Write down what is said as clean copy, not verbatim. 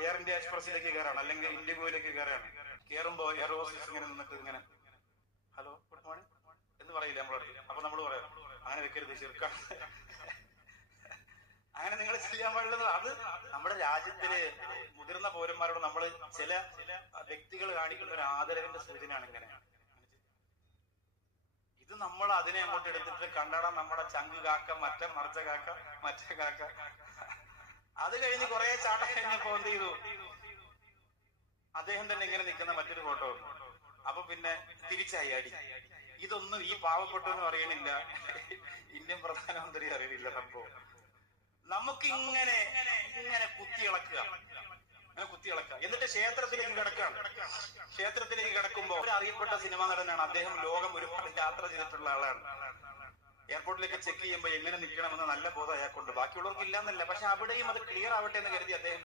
Air India എക്സ്പ്രസിലേക്ക് കയറാണ്, അല്ലെങ്കിൽ ഇൻഡിഗോയിലേക്ക് കയറാണ്. കയറുമ്പോ air hostess ഇങ്ങനെ നിന്നിട്ട് ഇങ്ങനെ ഹലോ ഗുഡ് മോർണിംഗ് എന്ന് പറയില്ല നമ്മളോട്. അപ്പൊ നമ്മൾ പറയാം അങ്ങനെ വെക്കരുത്, ചെറുക്കാണ്. അങ്ങനെ നിങ്ങൾ ചെയ്യാൻ പാടുള്ളത്. അത് നമ്മുടെ രാജ്യത്തില് മുതിർന്ന പൗരന്മാരോട് നമ്മൾ ചില വ്യക്തികൾ കാണിക്കുന്ന ഒരു ആദരവിന്റെ സൂചനയാണ് ഇങ്ങനെ. ഇത് നമ്മൾ അതിനെ അങ്ങോട്ട് എടുത്തിട്ട് കണ്ടാടാൻ നമ്മുടെ ചങ്ക് കാക്ക, മറ്റേ മറിച്ച കാക്ക, മറ്റേ കാക്ക. അത് കഴിഞ്ഞ് കുറെ ചാട്ടം കഴിഞ്ഞപ്പോ എന്ത് ചെയ്തു, അദ്ദേഹം തന്നെ ഇങ്ങനെ നിൽക്കുന്ന മറ്റൊരു ഫോട്ടോ. അപ്പൊ പിന്നെ തിരിച്ചായി അടി. ഇതൊന്നും ഈ പാവപ്പെട്ടവനും അറിയണില്ല, ഇന്ത്യൻ പ്രധാനമന്ത്രി അറിയണില്ല. സംഭവം നമുക്കിങ്ങനെ ഇങ്ങനെ കുത്തിയിളക്കുക, എന്നിട്ട് ക്ഷേത്രത്തിലേക്ക് കിടക്കുകയാണ്. ക്ഷേത്രത്തിലേക്ക് കിടക്കുമ്പോ ഒരു അറിയപ്പെട്ട സിനിമാ നടനാണ് അദ്ദേഹം. ലോകം ഒരുപാട് യാത്ര ചെയ്തിട്ടുള്ള ആളാണ്. എയർപോർട്ടിലേക്ക് ചെക്ക് ചെയ്യുമ്പോൾ എങ്ങനെ നിൽക്കണമെന്ന് നല്ല ബോധം അയാൾക്കുണ്ട്, ബാക്കിയുള്ളവർക്ക് ഇല്ലാന്നല്ല. പക്ഷെ അവിടെയും അത് ക്ലിയർ ആവട്ടെ എന്ന് കരുതി അദ്ദേഹം